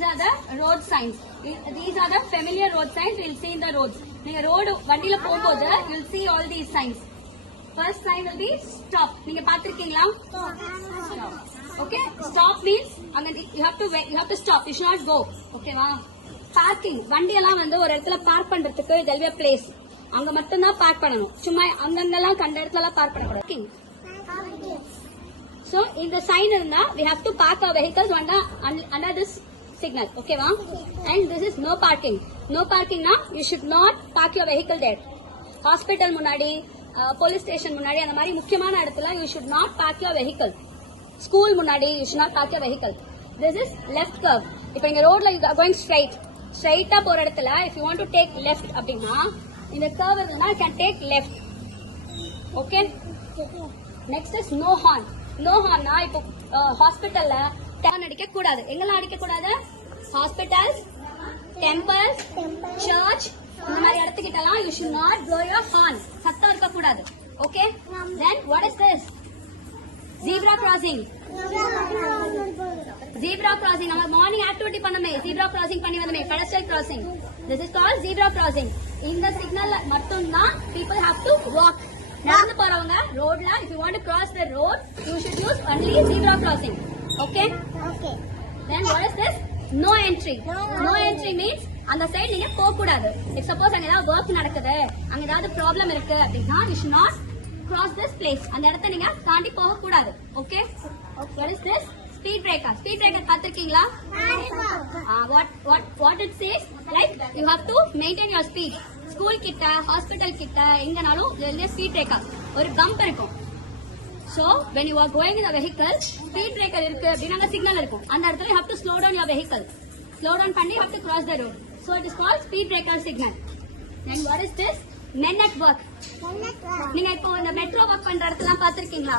these are the road signs. These are the familiar road signs we will see in the roads. நீங்க road வண்டியில போகும்போது you will see all these signs. First sign will be stop. நீங்க பாத்திருக்கீங்களா? Stop. Okay, stop means you have to stop. You should not go. Okay வா? Parking. வண்டி எல்லாம் வந்து ஒரு இடத்துல பார்க் பண்றதுக்கு there will be a place. அங்க மட்டும் தான் பார்க் பண்ணணும். சும்மா அங்கங்கெல்லாம் கண்ட இடத்துல எல்லாம் பார்க் பண்ண கூடாது. So in the sign irundha we have to park our vehicles under this signal. Okay va? And this is no parking. No parking na you should not park your vehicle there. Hospital munadi, police station munadi and mari mukkiyamaana edathula you should not park your vehicle. School munadi you should not park your vehicle. This is left curve. Ipo inga road la you are going straight ah pora edathula if you want to take left appadina in the curve irundha you can take left. Okay? Next is no horn. No horn na ipo hospital la horn adikka koodadu. Engala adikka koodadu? Hospitals, temples, church இந்த மாதிரி இடத்துக்கிட்டலாம் you should not blow your horn. சத்தம் இருக்க கூடாது. Okay? Then what is this? Zebra crossing. Zebra crossing. நம்ம morning activity பண்ணமே zebra crossing பண்ணி வந்தமே pedestrian crossing. This is called zebra crossing. இந்த signal மட்டும் தான் people have to walk. நடந்து போறவங்க ரோட்ல if you want to cross the road you should use only zebra crossing. Okay? Okay. Then what is this? No entry. No entry means அந்த side நீங்க போக கூடாது. If suppose அங்க ஏதாவது work நடக்குது, அங்க ஏதாவது problem இருக்கு அப்படினா you should not cross this place. அந்த இடத்தை நீங்க தாண்டி போக கூடாது. Okay? What is this? Speed breaker. Speed breaker பாத்திருக்கீங்களா? What it says? Like you have to maintain your speed. School கிட்ட, hospital கிட்ட எங்கனாலும் there is speed breaker. ஒரு bump இருக்கும். So when you are going in a vehicle, speed breaker இருக்கு அப்படினா அங்க signal இருக்கும். அந்த இடத்துல you have to slow down your vehicle. Slow down பண்ணி you have to cross the road. So it is called speed breaker signal. Then what is this? Men at work. நீங்க இப்போ இந்த மெட்ரோ ஒர்க் பண்ற இடத்துல பாத்திருக்கீங்களா?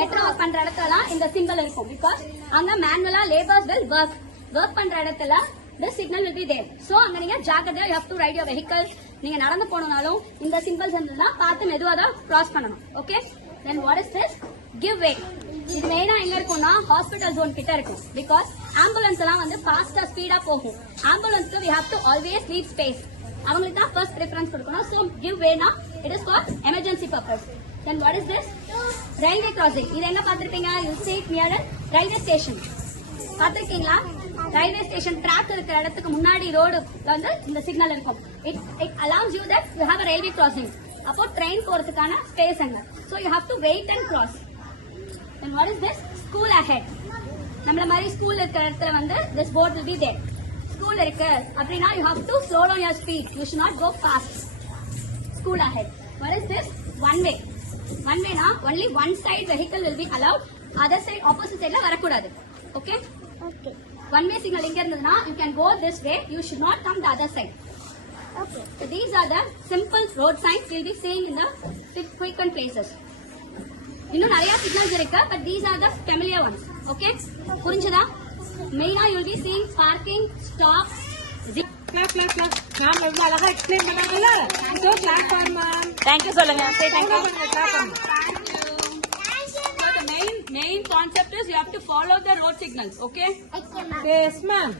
Metro work பண்ற இடத்துல இந்த சிம்பிள் இருக்கும் because அங்க மேனுவலா லேபர்ஸ் will work பண்ற இடத்துல the signal will be there. So அங்க நீங்க ஜாக்கிரதையா you have to ride your vehicle. நீங்க நடந்து போனாலும் இந்த சிம்பிள்ஸ் இருந்ததுன்னா பார்த்து மெதுவா தான் கிராஸ் பண்ணணும். Okay? Then what is this? Give way. இது மெயினா எங்க இருக்கும்னா ஹாஸ்பிட்டல் ஜோன் கிட்ட இருக்கும் because ஆம்புலன்ஸ் எல்லாம் வந்து ஃபாஸ்டா ஸ்பீடா போகும். ஆம்புலன்ஸ்க்கு we have to always leave space. அவங்களுக்கு தான் ஃபர்ஸ்ட் preference கொடுக்கணும். So give way na it is for emergency purpose. Then what is this? Railway crossing. இது எங்க பாத்திருப்பீங்க? You see it near a railway station. பாத்திருக்கீங்களா? Railway station track இருக்கிற இடத்துக்கு முன்னாடி road வந்து இந்த சிக்னல் இருக்கும். It allows you that you have a railway crossing. அப்போ ட்ரெயின் போறதுக்கான ஸ்பேஸ் அங்க. So you have to wait and cross. Then what is this? School ahead. நம்மள மாதிரி ஸ்கூல் இருக்கிற இடத்துல வந்து this board will be there. School இருக்கு அப்படினா you have to slow down your speed. You should not go fast. School ahead. What is this? One way. One way na only one side vehicle will be allowed. Other side opposite side la வரக்கூடாது. Okay? Okay. One way signal inga irundadna you can go this way. You should not come the other side. Okay. So these are the simple road signs we will be seeing in the frequent places. இன்னும் நிறைய signals இருக்கு but these are the familiar ones. Okay? புரிஞ்சதா? மெயினா you will be seeing parking, stop, clap. Ma'am எவ்வளவு அழகா explain பண்ணாங்கல்ல? So clap for ma'am. Thank you சொல்லுங்க. Say thank you. So the main concept is you have to follow the road signals. Okay? Yes ma'am.